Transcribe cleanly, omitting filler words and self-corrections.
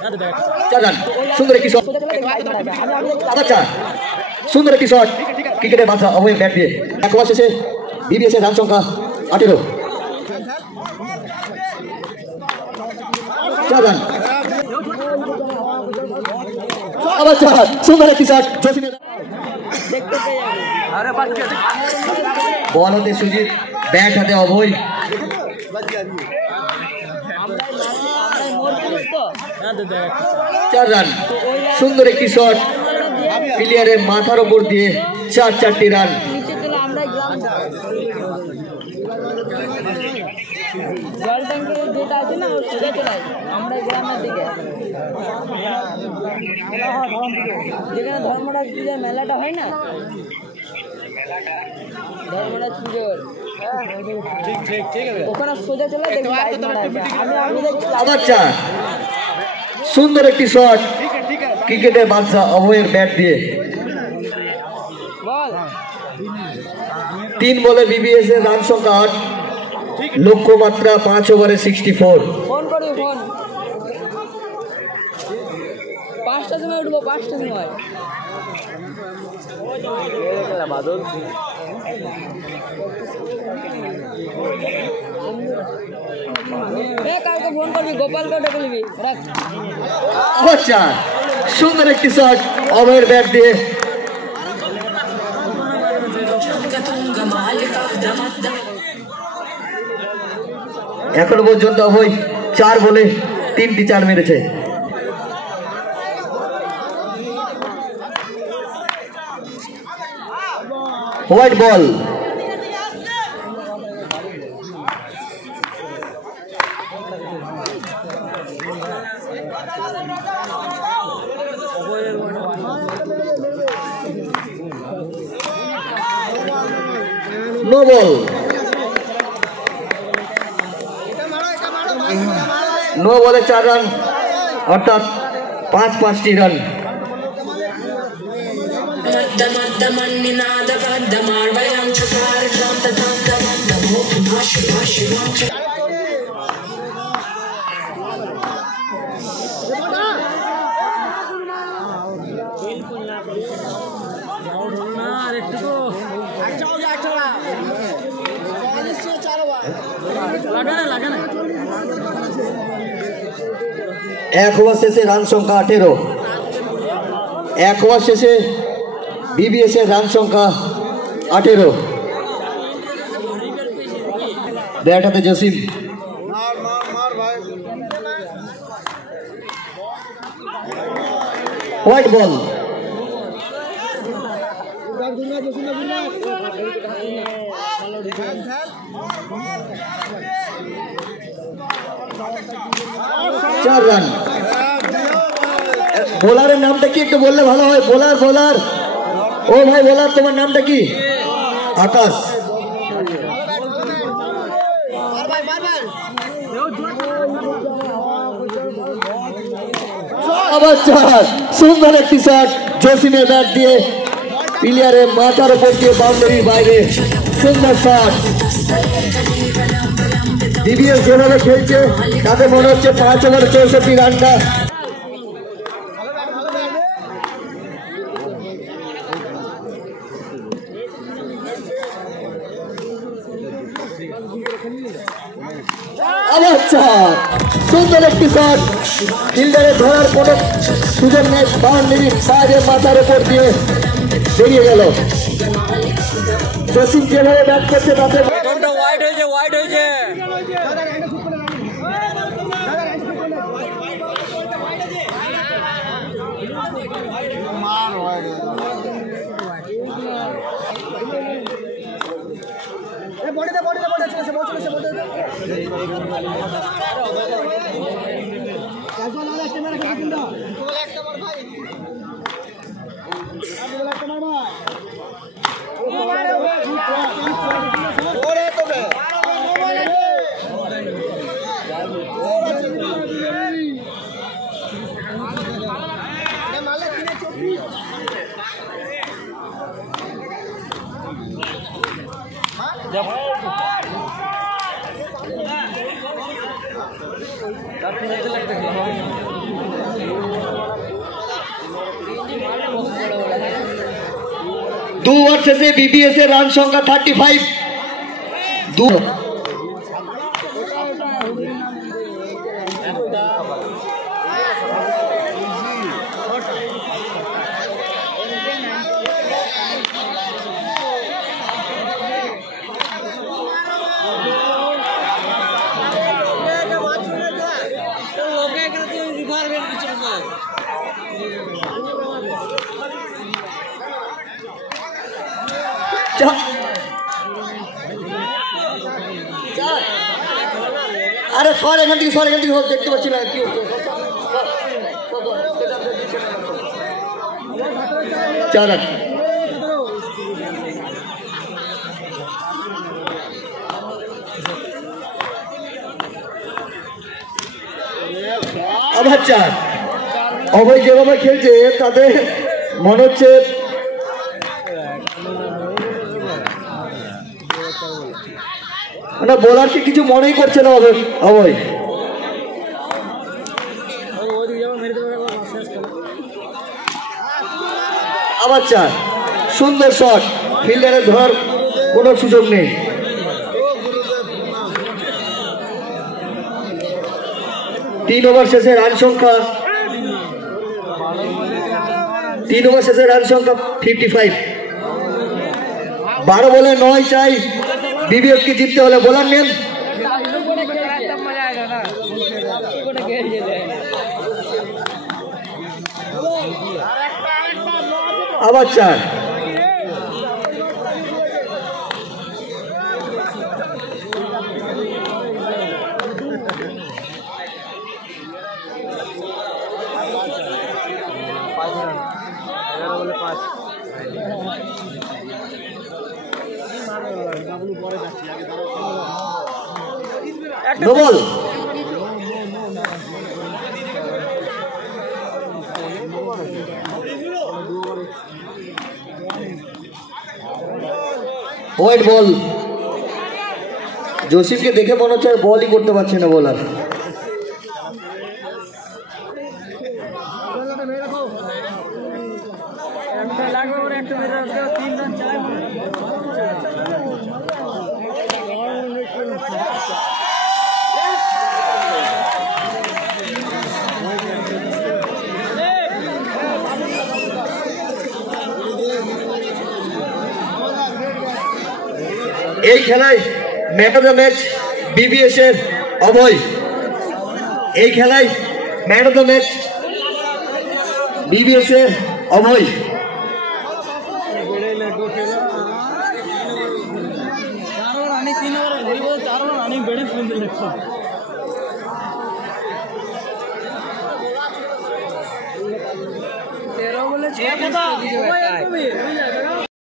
4 run সুন্দর একটি shot আচ্ছা সুন্দর একটি শট ক্রিকেটের বাদশা অভয় ব্যাট দিয়ে এক ওভার শেষে বিবিএস এর রান সংখ্যা 18 4 রান আবার 4 সুন্দর একটি শট জসিমের বল হতে সুজিত ব্যাট হাতে অভয় 4 রান সুন্দর একটি শট প্লেয়ারের মাথার উপর দিয়ে 4টি রান জল ট্যাঙ্কের যেটা আছে না ওর সোজা চলাই আমরা গ্রামের দিকে যেখানে ধর্মরাজ পূজার মেলাটা হয় না ধর্মরাজ পুজোর ওখানে সোজা চলে আবার 4 সুন্দর একটি শট ক্রিকেটের বাদশা অভয়ের ব্যাট দিয়ে 3 বলে বিবিএস এর রান সংখ্যা 8 লক্ষ্যমাত্রা 5 ওভারে 64 ফোন করবি ফোন 5টার সময় উঠবো 5টার সময় বাদল কালকে ফোন করবি গোপালকে ডেকে নিবি রাখ আচ্ছা সুন্দর একটি শট অভয়ের ব্যাট দিয়ে এখনো পর্যন্ত অভয় 4 বলে 3টি 4 মেরেছে wide ball no ball no বলে 4 রান অর্থাৎ 5টি রান এক ওভার শেষে রান সংখ্যা 18 এক ওভার শেষে বিবিএস এর রান সংখ্যা 18 ব্যাট হাতে জসিম হোয়াইট বল চার রান বোলারের নামটা কি একটু বললে ভালো হয় বোলার ও ভাই বোলার তোমার নামটা কি আকাশ আবার 4 সুন্দর একটি শট জসিমের ব্যাট দিয়ে প্লেয়ারের মাথার উপর দিয়ে বাউন্ডারির বাইরে সুন্দর শট বিবিএস যেভাবে খেলছে তাতে মনে হচ্ছে 5 ওভারে 64 রানটা আবার 4 সুন্দর একটি শট ফিল্ডারে ধরার কোনো সুযোগ নেই বাউন্ডারির বাইরে মাথার উপর দিয়ে বেরিয়ে গেল জসিম যেভাবে ব্যাট করছে তাতে ওয়াইড হয়েছে 2 ওভার শেষে বিবিএস এর রান সংখ্যা 35। আরে সর এখান থেকে দেখতে পাচ্ছি না কি হচ্ছে। 4 রান। আবার 4। অভয় যেভাবে খেলছে তাতে মনে হচ্ছে বোলারকে কিছু মনেই করছে না অভয়। আবার 4। সুন্দর শট, ফিল্ডারের ধর কোনো সুযোগ নেই। 3 ওভার শেষে রান সংখ্যা 55। 12 বলে 9 চাই বিবিএস কে জিততে হলে। বোলার নেন আবার 4। ডবল। White ball. জসিমকে দেখে মনে হচ্ছে বলই করতে পারছে না বোলার। এই খেলায় man of the match BBS এর অভয়। এই খেলায় man of the match BBS এর অভয়। तेरह बोले 6